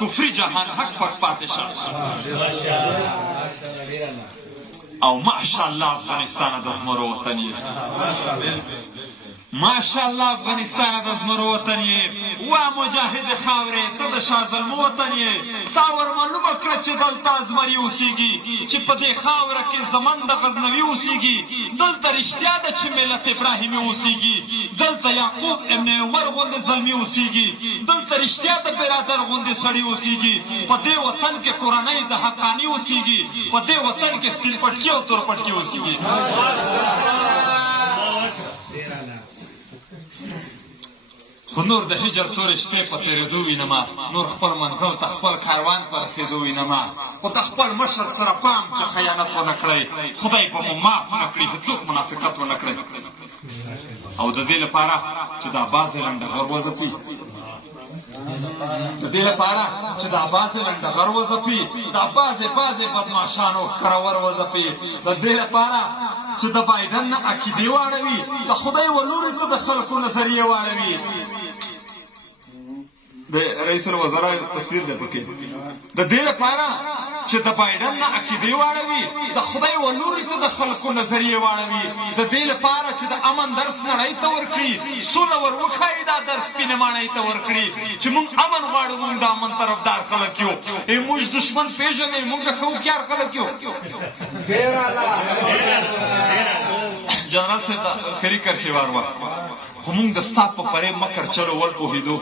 کفري جهان حق پک پاتې شه او ماشاءالله افغانستان د زمرو وطن یې ماشاءالله افغانستان د زمرو وطن یې وا مجاهد خاورې ته د شاه زلمو وطن یې تا ورمعلومه کړه چې دلته زمري اوسېږي چې په دې خاوره کې زمن د غزنوي اوسېږي دلته رښتیا ده چې ملت ابراهیمي اوسېږي دلته یعقوب ابن عمر غوندې زلمي اوسېږي دلته رښتیا د برادر غوندې سړي اوسېږي په دې وطن کې کورنۍ د حقاني اوسېږي په دې وطن کې سپین پټکي او تور پټکي اوسېږي خو نور د هجر تورې شپې په تېرېدو وینمه نور خپل منزل ته خپل کاروان په رسېدو وینمه خو د خپل مشر سره پام چې خیانت ونه کړئ خدای به مو معاف نه کړي هېڅوک منافقت ونه کړئ او د دې لپاره چې دا بعضې لنډغر وځپي د دې لپاره چې دا بعضې لنډغر وځپي دا بعضې بدماشانو ښکرور وځپي د دې لپاره چې د بایدن نه عقیدې واړوي د خدای و لوري ته د خلکو نظریې واړوي د رئیس الوزرا تصویر دی پکې د دې لپاره چې د بایدن نه عقیدې واړوي د خدای و لوري ته د خلکو نظریې واړوي د دې لپاره چې د امن درس نړۍ ته ورکړي سوله ور وښایي دا درس سپینې ماڼۍ ته ورکړي چې موږ امن غواړو موږ د امن طرفدار خلک یو موږ دشمن پېژنئ موږ د ښه هوښیار خلک یو جنرال صاحب خري کرښېوار وه خو موږ د ستا په فریب مکر چلو ول پوهېدو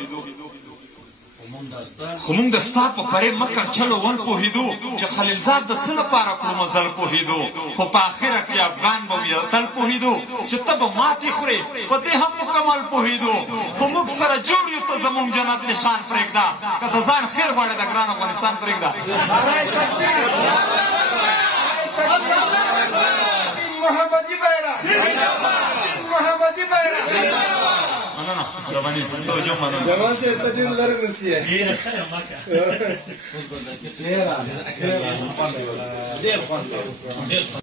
خو موږ د ستا په فریب مکر چلو ول پوهېدو چې خلیلزاد د څه لپاره کړو مزل پوهېدو خو په آخره کې افغان به وي تل پوهېدو چې ته به ماتې خورې په دې هم مکمل پوهېدو خو موږ سره جوړ یو ته زموږ جنت نشان پرېږده که د ځان خیر غواړې د ګران افغانستان پرېږده محمدی بیرغ محمدی بیرغ مننه زماني توجه مننه جوان سے تدین لرګ نسیه ډیر خوند